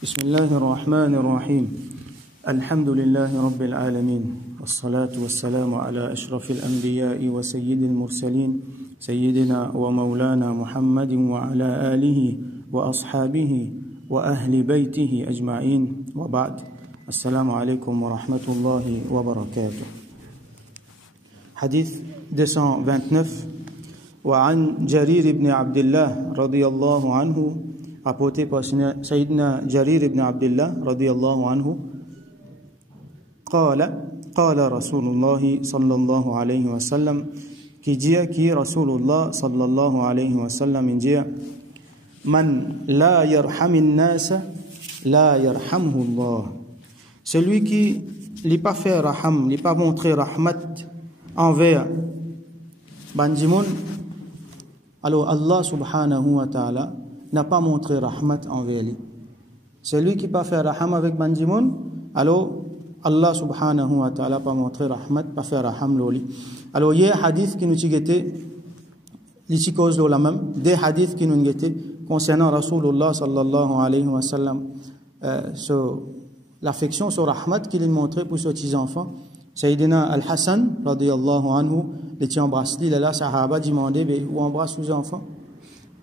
بسم الله الرحمن الرحيم الحمد لله رب العالمين والصلاة والسلام على أشرف الأنبياء وسيد المرسلين سيدنا ومولانا محمد وعلى آله وأصحابه وأهل بيته أجمعين وبعد السلام عليكم ورحمة الله وبركاته. حديث 229 وعن جرير بن عبد الله رضي الله عنه apporté par Sayyidina Jarir ibn Abdullah radiyallahu anhu قال رسول الله صلى الله عليه وسلم qui dit qui Rasulullah sallallahu alayhi wa sallam dit man la yarhamin nas la yarhamhu Allah, celui qui n'a pas fait raham, n'a pas montré rahmat envers Banjimoun, alors Allah subhanahu wa ta'ala n'a pas montré rahmat envers lui. Celui qui n'a pas fait raham avec Banjimoun, alors Allah subhanahu wa ta'ala n'a pas montré rahmat, pas fait raham loli. Alors il y a un hadith qui nous dit les causes la même, des hadiths qui nous dit concernant Rasulullah sallallahu alayhi wa sallam, sur l'affection, sur rahmat qu'il a montré pour ses petits enfants. Sayyidina Al-Hassan radiyallahu anhu, les petits embrasse, il est là, sahaba demandé où embrasse ses enfants.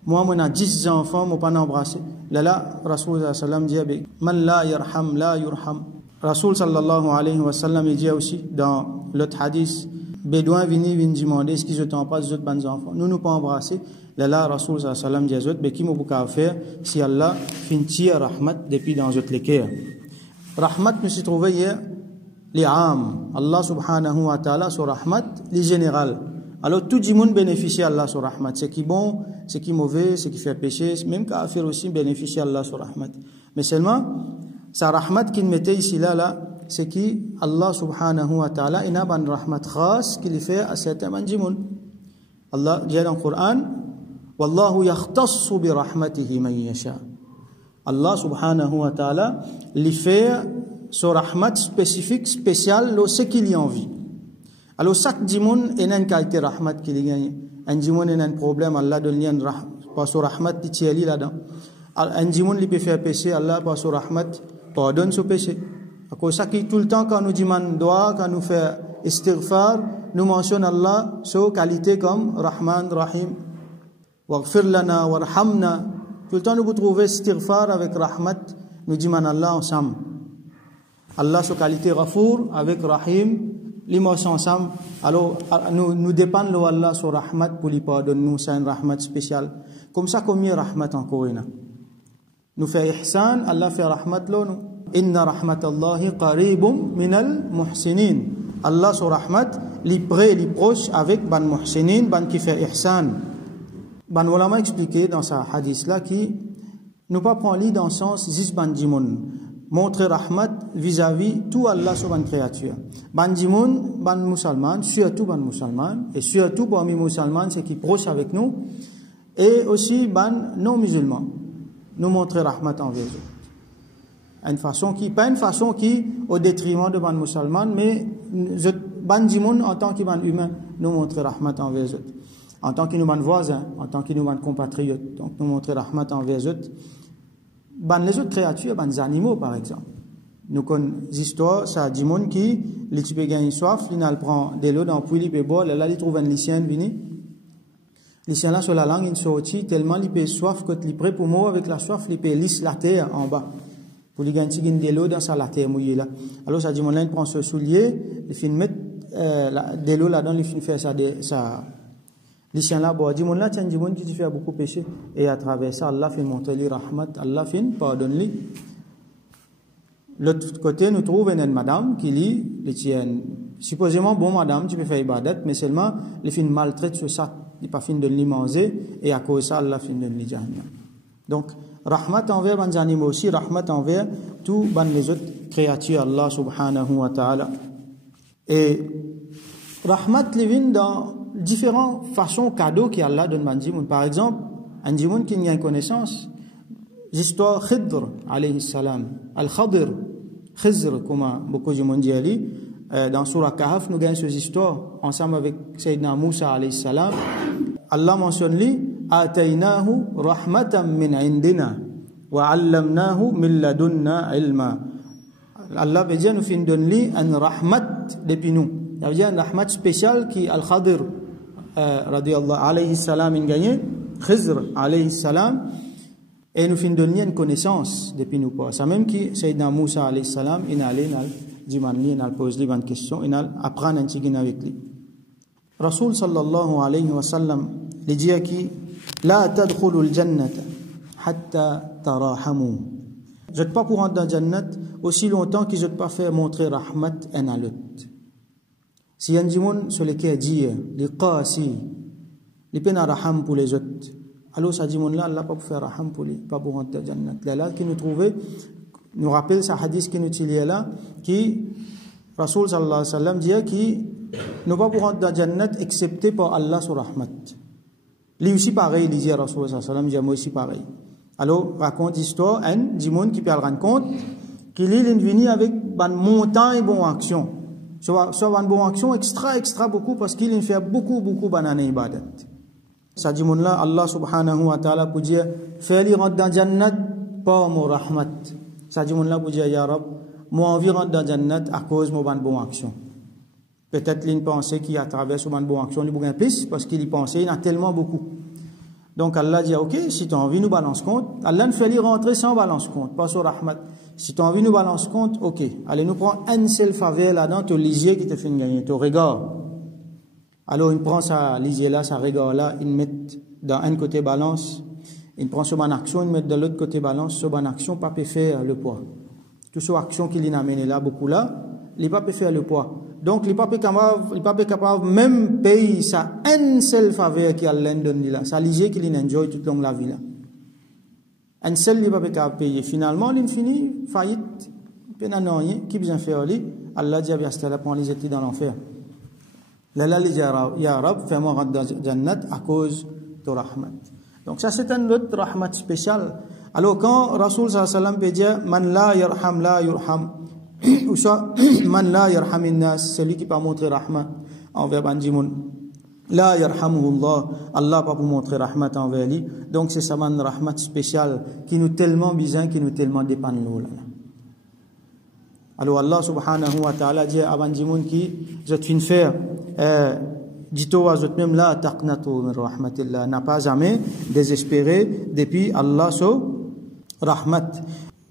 Moi, on a 10 enfants, je ne pas embrasser. Là, Rasul sallam dit man la yarham la yurham. Rasul sallallahu alayhi wa sallam il dit aussi dans l'autre hadith, Bédouin vini demander ce qu'ils embrassent les autres bons enfants. Nous ne pas embrasser. Là, Rasul sallallahu alayhi wa sallam dit aux autres, mais qui m'a beaucoup à faire si Allah finit rahmat depuis dans autres l'équerre. Rahmat nous s'y trouvait hier les âmes. Allah subhanahu wa ta'ala sur rahmat les général. Alors tout le monde bénéficie Allah sur rahmat. Ce qui est bon, ce qui est mauvais, ce qui fait péché, même kafir aussi bénéficie Allah sur rahmat. Mais seulement, sa rahmat qu'il mettait ici là, c'est qui Allah subhanahu wa ta'ala, il a une rahmat khas qu'il fait à certains manjimoun. Allah dit dans le Coran, Wallahu yakhtassu bi rahmatihi man yasha. Allah subhanahu wa ta'ala, il fait son rahmat spécifique, spécial, ce qu'il y a envie. Alors, chaque dimoun a une qualité rahmat qu'il gagne. Un dimoun a un problème, Allah donne lui par son rahmat, il tient là-dedans. Un dimoun peut faire péché, Allah par son rahmat pardonne ce péché. À cause ça qui tout le temps quand nous demandons doigt, quand nous faisons istighfar, nous mentionnons Allah sur qualité comme Rahman, Rahim, Waghfir lana, Warhamna. Tout le temps nous trouvons istighfar avec rahmat, nous demandons Allah ensemble. Allah sur qualité Ghafour avec Rahim, l'émotion ensemble. Alors nous dépendons de Allah sur rahmat pour lui pardonner nous, c'est une rahmat spéciale. Comme ça combien rahmat encore une. Nous fait ihsan, Allah fait rahmat nous. Inna rahmatallahi qaribum minal muhsinin. Allah sur rahmat, li près, li proche avec ban muhsinin, ban qui fait ihsan. Ban ulama expliqué dans sa hadith là qui nous pas prend li dans le sens zis ban dimoun. Montrer rahmat vis-à-vis tout Allah sur ban créature. Ban dimoun, ban musulman, surtout ban musulman, et surtout parmi musulmans, c'est qui proche avec nous, et aussi ban non musulmans. Nous montrer rahmat envers eux. Une façon qui, pas une façon qui au détriment de ban musulman, mais ban dimoun en tant que ban humain, nous montrer rahmat envers eux. En tant que nous ban voisins, en tant que nous ban compatriotes, donc nous montrer rahmat envers eux. Ban les autres créatures, ban les animaux par exemple. Nous connaissons l'histoire, ça dit moun qui, les types gagnent soif, il prend de l'eau dans puis il peut boire, là il trouve un lycéen vini. Lycéen là sur la langue il sortit tellement il peut soif que il prêt pour mourir avec la soif, il peut lisse la terre en bas. Pour lui gagner de l'eau dans la terre mouillée là. Alors ça dit moun là il prend ce soulier, il fait mettre de l'eau là-dedans, il fait faire ça. Lycéen là, bon, dit moun là, tiens, dit moun qui te fait beaucoup péché. Et à travers ça, Allah fait montrer lui rahmat, Allah fait pardonne-lui. L'autre côté, nous trouvons une madame qui lit, les tiennes, supposément, bon madame, tu peux faire ibadat, mais seulement, les filles maltraitent sur ça, ils pas fin de lui manger, et à cause de ça, Allah fin de lui jahannam. Donc, rahmat envers les animaux aussi, rahmat envers tous les autres créatures, Allah subhanahu wa ta'ala. Et, rahmat les vient dans différentes façons cadeaux qu'Allah donne à un. Par exemple, un djimoun qui n'a une connaissance, l'histoire Khidr, alayhi salam, Al-Khadir, Khizr, comme beaucoup de monde dit, dans Surah Kahf, nous gagnons cette histoire, ensemble avec Sayyidina Moussa, alayhi salam. Allah mentionne lui, Ataynahu rahmatan min indina. wa 'allamnahu min ladunna ilma. Allah veut dire nous fin donne lui un rahmat depuis nous. Ça veut dire un rahmat spécial qui Al-Khadir radiyallahu alayhi salam in gagné, Khizr alayhi salam, et nous fin donne une connaissance depuis nous pas. Ça même qui Sayyidina Moussa alayhi salam in allé dans dimanli in pose lui une question, in apprendre un petit avec lui. Rasul sallallahu alayhi wa sallam lui dit qui la tadkhulul jannata hatta tarahamu. Je ne pas pour rentrer dans le Jannat aussi longtemps que je ne pas faire montrer rahmat un à l'autre. Si y a des gens sur lesquels dire les qasi, les peines à raham pour les autres, alors ça dit là, Allah pas pour faire raham pour lui, pas pour rentrer dans le Jannat. Là qui nous trouvait, nous rappelle ce hadith qui nous dit là, qui Rasul sallallahu alayhi wa sallam dit qui nous pas pour rentrer dans le Jannat excepté par Allah sur rahmat. Lui aussi pareil, il dit Rasul sallallahu alayhi wa sallam, dit moi aussi pareil. Alors, raconte l'histoire, un monde qui peut le rendre compte qu'il est venu avec une montagne de bonnes actions. Soit une bonne action extra beaucoup parce qu'il fait beaucoup de ibadat. Ça dit là, Allah subhanahu wa ta'ala pour dire, fais-lui rentrer dans Jannat par mon rahmat. Ça dit là pour dire, Ya Rab, moi envie rentrer dans Jannat à cause de mon bonne action. Peut-être qu'il pensait qu'il a traversé une bonne action, il y a plus parce qu'il pensait, il y en a tellement beaucoup. Donc Allah dit, ok, si tu as envie de nous balance compte, Allah ne fait lui rentrer sans balance compte, pas sur rahmat. Si tu as envie de nous balance compte, ok, allez nous prendre un seul faveur là-dedans, ton lisier qui te fait gagner, ton regard. Alors il prend sa lisier là, sa regard là, il met dans un côté balance, il prend sur bonne action, il met de l'autre côté balance, sur bonne action, pas peut faire le poids. Tout ce action qu'il a amené là, beaucoup là, il pas peut faire le poids. Donc, il n'est pas capable même payer sa un seul faveur qui Allah donne là, sa lisier qu'il enjoy toute longue la vie là. Un seul, il n'est pas capable de payer. Finalement, il finit faillite, pénanant, qui besoin faire lui. Allah dit à Biastala pour les études dans l'enfer. Là, il dit Ya Rab, fais-moi rentrer dans Jannat à cause de rahmat. Donc, ça, c'est un autre rahmat spécial. Alors, quand Rasul sallallahu alayhi wa sallam peut dire Man la yarham la yurham, ou soit man la yarhamin nas, celui qui pas montrer rahmat envers bandimoun, la yarhamuhullah, Allah pas pour montrer rahmat envers lui. Donc c'est ça man rahmat spécial qui nous tellement besoin, qui nous tellement dépend nous là. Alors Allah subhanahu wa ta'ala dit à bandimoun qui je te faire dit-o à même là taqnatu min rahmatillah, n'a pas jamais désespéré depuis Allah so rahmat.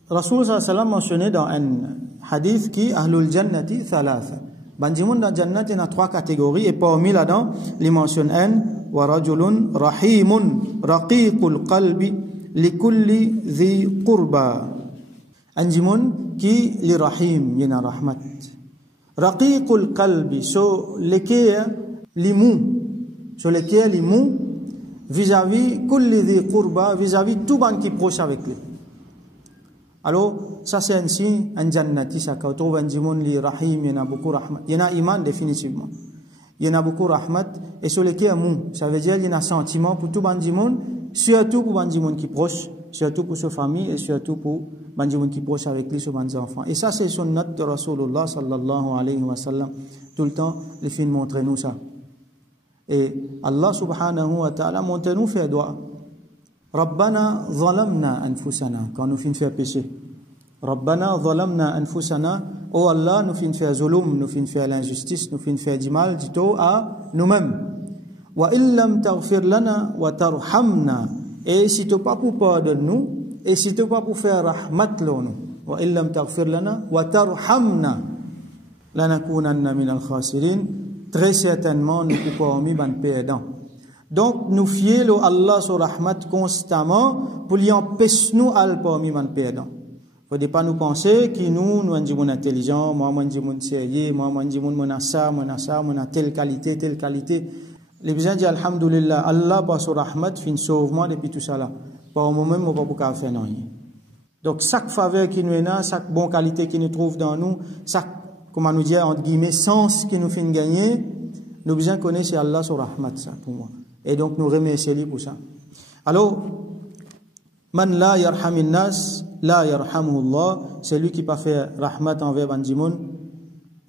Rasul sallallahu alayhi wa sallam mentionné dans un hadith qui ahlul jannati thalatha. Bandimoun dans jannat il y a 3 catégories et parmi là-dedans, il mentionne un wa rajulun rahimun raqiqul qalbi likulli dhi qurba. Un jimoun qui li rahim yana rahmat. Raqiqul qalbi so lequel limou vis-à-vis kulli dhi qurba, vis-à-vis tout ban qui proche avec lui. Alors, ça c'est un signe, un jannati, ça quand on trouve un jimoun li rahim, il y en a beaucoup rahmat. Il y en a iman définitivement. Il y en a beaucoup rahmat, et sur lesquels mou, ça veut dire il y en a sentiment pour tout ban jimoun, surtout pour ban jimoun qui proche, surtout pour sa famille, et surtout pour ban jimoun qui proche avec lui, sur ban enfants. Et ça c'est son note de Rasulullah sallallahu alayhi wa sallam. Tout le temps, les films montrent nous ça. Et Allah subhanahu wa ta'ala montre nous faire doigt. Rabbana zalamna anfusana, quand nous finissons faire péché. Rabbana zalamna anfusana, oh Allah, nous finissons faire zulum, nous finissons faire l'injustice, nous finissons faire du mal, dit-on à nous-mêmes. Wa illam taghfir lana wa tarhamna, et si tu pas pour pardonner nous, et si tu pas pour faire rahmat nous. Wa illam taghfir lana wa tarhamna, lanakunanna min al-khasirin, très certainement nous pouvons mis ban perdant. Donc, nous fions Allah sur rahmat constamment pour lui empêcher nous à parmi man perdant. Il ne faut pas nous penser que nous sommes intelligents, moi, je suis sérieux, moi, je suis telle qualité. Les besoins disent alhamdulillah, Allah par sur rahmat fin sauvement depuis tout ça là. Par moi-même, je ne peux pas faire rien. Donc, chaque faveur qui nous est là, chaque bonne qualité qui nous trouve dans nous, chaque, comment nous dire, entre guillemets, sens qui nous fait gagner, nous besoin connaître c'est Allah sur rahmat, ça, pour moi. Et donc, nous remercions lui pour ça. Alors, man la yarhamin nas, la yarhamuhullah, c'est lui qui pas fait rahmat envers bandimoun,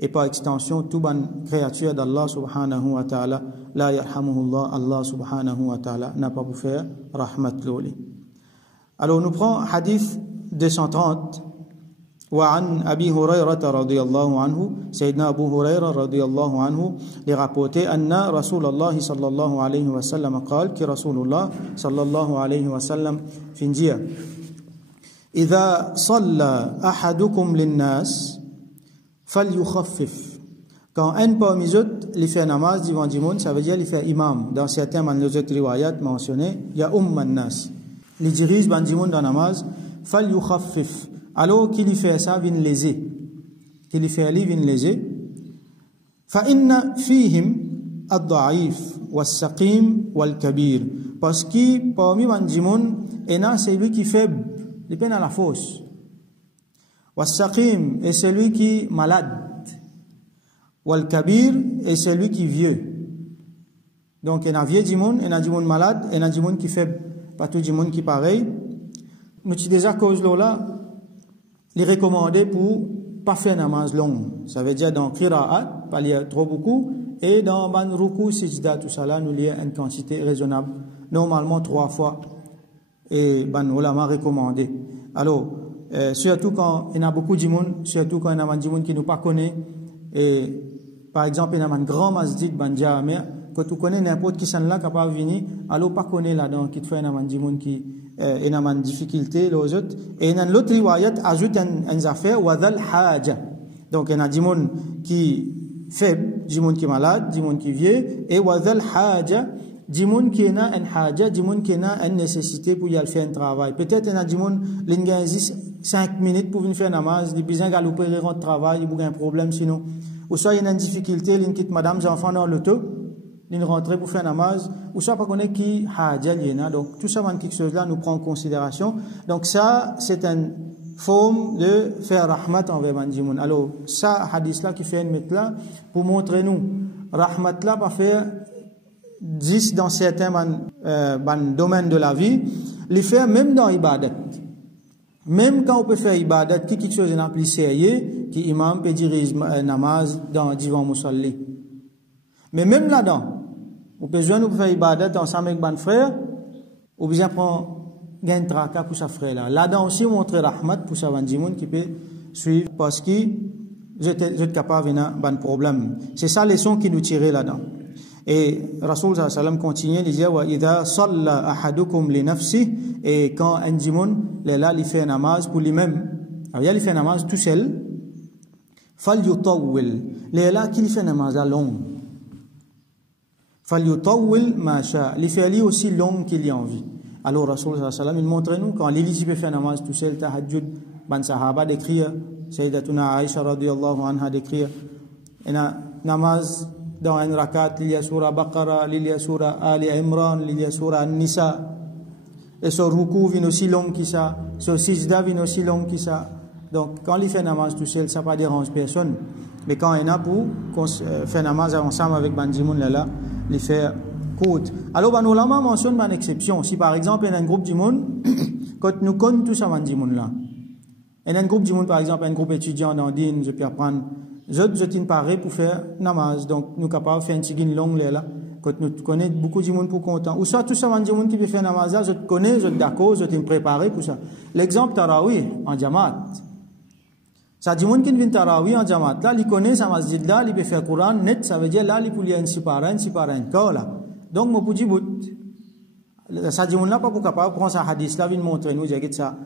et par extension, tout ban créature d'Allah subhanahu wa ta'ala, la yarhamuhullah, Allah subhanahu wa ta'ala, n'a pas pu faire rahmat l'oli. Alors nous prenons hadith 230. وعن أبي هريرة رضي الله عنه سيدنا أبو هريرة رضي الله عنه لرapporter أن رسول الله صلى الله عليه وسلم قال كرسول الله صلى الله عليه وسلم فنجيا إذا صلى أحدكم للناس فليخفف. Quand un parmi eux il fait namaz devant du monde, ça veut dire il fait imam. Dans certains autres riwayat mentionnés, il y a nas. Il dirige du monde dans namaz, فليخفف. Alors qu'il y fait ça, vient léser. Qu'il y fait aller, vient léser. فإن فيهم الضعيف والسقيم والكبير. Parce que parmi du monde, il y a celui qui est faible, il peine à la fosse. والسقيم est celui qui est malade. والكبير est celui qui est vieux. Donc il y a un vieux du monde, il y a du monde malade, il y a du monde qui est faible. Pas tout du monde qui est pareil. Nous avons déjà cause là. Les recommander pour pas faire namaz long. Ça veut dire dans qira'at, pas lire trop beaucoup, et dans ban ruku, sijda, tout ça là, nous lire une quantité raisonnable. Normalement 3 fois. Et ban ulama recommandé. Alors, surtout quand il y a beaucoup de monde, surtout quand il y a des gens qui nous pas connaît, et par exemple, il y a un grand masjid, ban jami'a, quand tu connais n'importe qui s'en là capable de venir, alors pas connaît là-dedans, qui te fait un gens qui il y a une difficulté, les autres. Et dans l'autre riwayat, ajoute une affaire, wadal haja. Donc, il y a des gens qui faibles, des gens qui sont malades, des gens qui vieux, et wadal haja, des gens qui ont une haja, des gens qui ont une nécessité pour y aller faire un travail. Peut-être il y a des gens qui ont 5 minutes pour venir faire namaz, ils ont besoin d'aller au travail, ils ont un problème sinon. Ou soit il y a une difficulté, ils quittent madame, les enfants dans l'auto, ils rentrent pour faire namaz, ou soit pas connaît qui haja liena. Donc tout ça, quelque chose là nous prend en considération. Donc ça, c'est une forme de faire rahmat envers Mandimoun. Alors ça, hadith là qui fait une mettre là pour montrer nous rahmat là pas faire 10 dans certains domaines de la vie, les faire même dans ibadat. Même quand on peut faire ibadat, qui quelque chose de plus sérieux, qui imam peut dire namaz dans divan musalli. Mais même là-dedans, on peut faire ibadat ensemble avec ban frère, ou bien prendre gain traka pour sa frère là. Là-dedans aussi, on montre rahmat pour sa vandimoun qui peut suivre parce que je suis capable de ban problème. C'est ça les leçon qui nous tirait là-dedans. Et Rasoul sallallahu alayhi wa sallam continue, il dit wa idha salla ahadukum li nafsi, et quand un dimoun là il fait namaz pour lui-même, il fait namaz tout seul, fal yutawwil, là qu'il fait namaz à long. Fal yutawwil ma sha, il fait lui aussi long qu'il y a envie. Alors Rasoul sallallahu alayhi wa sallam il montre nous quand il peut faire namaz tout seul, tahajjud, ban sahaba d'écrire, Sayyidatuna Aisha radiyallahu anha d'écrire, et namaz dans un rakat, il y a surah Baqara, il y a surah Ali Imran, il y a surah Nisa. Et ce ruku vient aussi long que ça, ce sijda vient aussi long que ça. Donc quand il fait namaz tout seul, ça ne dérange personne. Mais quand il y en a pour faire namaz ensemble avec Bandimoun là, il fait court. Alors ban ulama mentionne une exception. Si par exemple il y a un groupe de monde, quand nous connaissons tous à Bandimoun là, il y a un groupe de monde par exemple, un groupe étudiant dans Dine, je peux apprendre. Je t'en parle pour faire namaz, donc nous sommes capables de faire une tigine longue là, quand nous connaissons beaucoup de monde pour content. Ou soit tout ça, de monde qui peut faire namaz là, je te connais, je te d'accord, je t'ai préparé pour ça. L'exemple Tarawih en Jamaat. Ça dit monde qui vient Tarawih en Jamaat là, il connaît sa masjid là, il peut faire Coran net, ça veut dire là, il peut lire un sipara encore là. Donc, mon petit bout. Ça dit monde là, pas pour capable prendre sa hadith là, vient montrer nous, j'ai dit ça.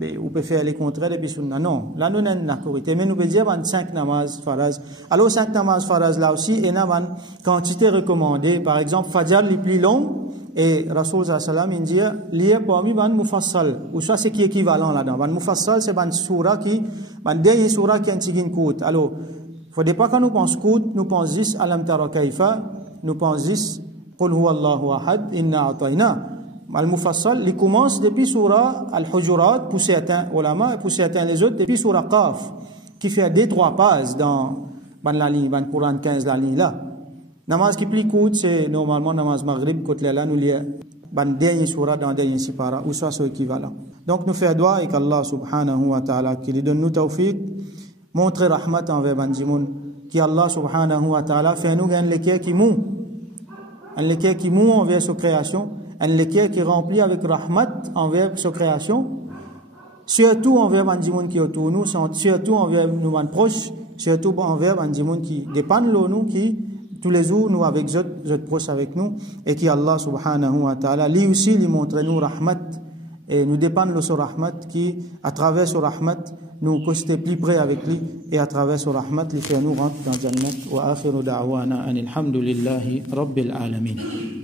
Mais on peut faire les contraires des sunna. Non, là nous n'avons la corité. Mais nous pouvons dire 5 namaz faraz. Alors 5 namaz faraz là aussi, il y a une quantité recommandée. Par exemple, Fajr les plus longs, et Rasoul sallam il dit, lire parmi ban mufassal. Ou ça c'est qui est équivalent là-dedans. Ban mufassal c'est ban surah qui, ban dernier surah qui est un tigin court. Alors, faut pas quand nous pensons court, nous pensons 10 alam tara kaifa, nous pensons 10 qul huwa Allahu ahad, inna atayna. Al-Mufassal, il commence depuis surah Al-Hujurat pour certains ulama et pour certains les autres depuis surah Qaf qui fait 2-3 pages dans la ligne, dans le Coran 15 la ligne là. Namaz qui plus court c'est normalement namaz maghrib côté là nous lia dans dernier surah dans dernier sipara ou soit c'est équivalent. Donc nous faisons dua et qu'Allah subhanahu wa ta'ala qui lui donne nous tawfiq, montre rahmat envers Bandimoun, qui Allah subhanahu wa ta'ala fait nous gagner les cœurs qui mou, les cœurs qui mou envers sa création. un lequel qui est rempli avec rahmat envers sa création, surtout envers les gens qui autour de nous, surtout envers nos proches, surtout envers les gens qui dépendent de nous, qui tous les jours nous avec d'autres proches avec nous, et qui Allah subhanahu wa ta'ala, lui aussi, lui montre nous rahmat, et nous dépendons de ce rahmat qui, à travers ce rahmat, nous costons plus près avec lui, et à travers ce rahmat, il fait nous rentrer dans le Jannat. Wa akhiru da'wana anil hamdulillahi rabbil alamin.